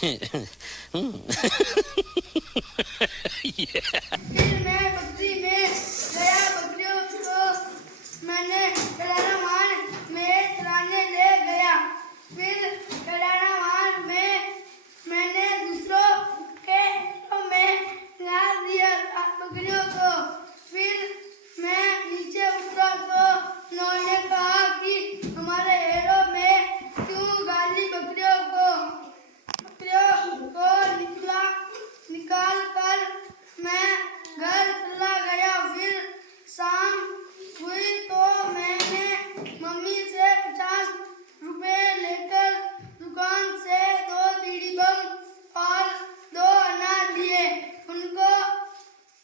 फिर मैं बकरी में गया, बकरियों को मैंने खिलाना वाहन में चराने ले गया। फिर खिलाना वाहन में मैंने दूसरों के में डाल दिया बकरियों को। फिर मैं नीचे उतरा तो उन्होंने कहा कि हमारे हेरों में क्यों गाली बकरियों को निकाल कर मैं घर चला गया। फिर शाम हुई तो मैंने मम्मी से 50 रुपए लेकर दुकान से 2 बीड़ी बम और 2 अनार लिए। उनको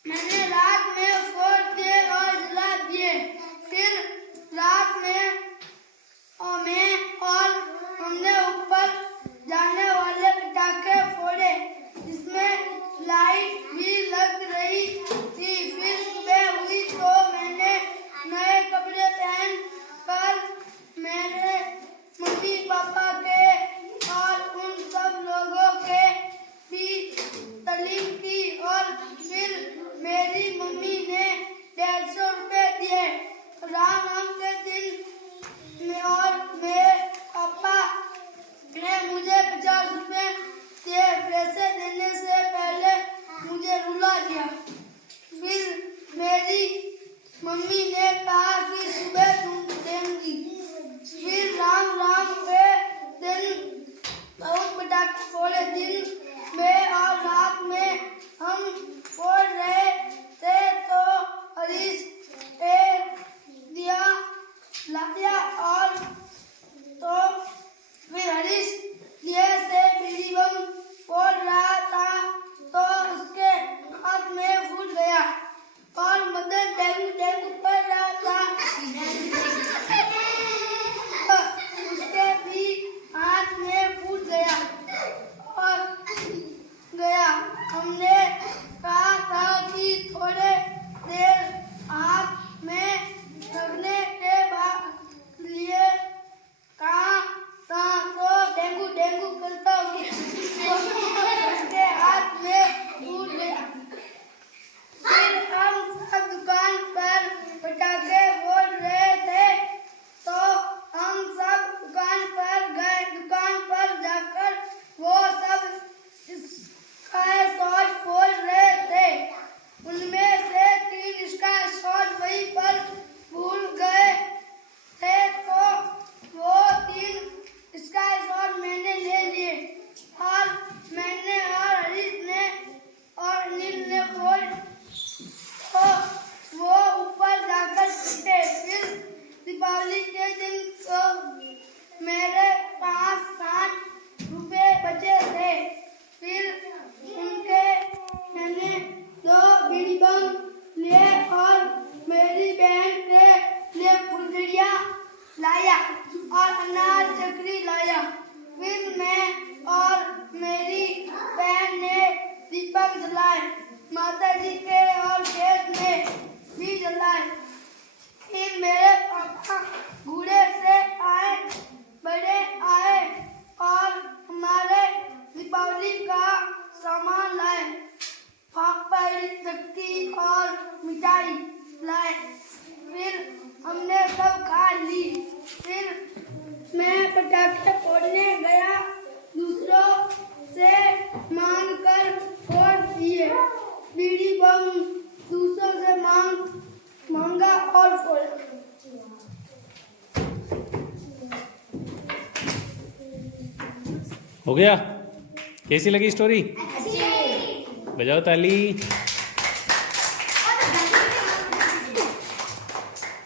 मैंने रात में फोड़ दिए और जला दिए। फिर रात में हमने ऊपर जाने वाले पटाखे फोड़े, जिसमें लाइट भी लग रही थी। फिर सुबह हुई तो मैंने नए कपड़े पहन कर मेरे मम्मी पापा के और उन सब लोगों के भी तालीम की। और फिर मेरी मम्मी ने 150 रुपए दिए राम के दिन में, और मेरे पापा ने मुझे 50 रुपए दिए। पैसे देने से पहले मुझे रुला दिया। फिर मेरी मम्मी ने कहा कि सुबह तुम देंगी। फिर राम के दिन बहुत पटाखे फोड़े। दिन में और रात में हम फोड़ रहे थे तो हरीश एक दिया लाया, और तो फिर हरीश दिए से बीड़ी बम फोड़ रहा था तो उसके हाथ में फूट गया और मदन डेंगू पड़ रहा था उसके भी हाथ में फूट गया और गया। हमने कहा था कि थोड़े देर हाथ में रखने के बाद लिए कहा था तो डेंगू करता हुआ उसके हाथ में फूट गया। फिर हम सब दुकान पर पटाखे फोड़ रहे थे तो हम सब दुकान पर गए। दुकान पर जाकर वो सब शॉट फोड़ रहे थे। उनमें से 3 इसका शॉट वहीं पर भूल गए थे तो वो 3 इसका शॉट मैंने ले लिए और मैंने और हरीश ने और अनिल ने फोड़ तो वो ऊपर जाकर टूटे। फिर दीपावली के दिन तो मेरे पास 60 रुपए बचे थे। फिर उनके मैंने 2 बीड़ी बम लिए और मेरी बहन के लिए फुलझड़ियाँ लाया और अनार चकरी लाया। फिर मैं और मेरी बहन ने दीपक जलाए, माता जी के और खेत में भी जलाए। फिर मेरे पापा घोड़े से बड़े आए और हमारे दीपावली का सामान लाए, पापड़, चक्की और मिठाई लाए। फिर हमने सब खा ली। फिर मैं पटाखे फोड़ने गया, दूसरों से मांग कर फोड़ दिए बीड़ी बम, दूसरों से मांगा और फोड़ा। हो गया? कैसी लगी स्टोरी? अच्छी। बजाओ ताली।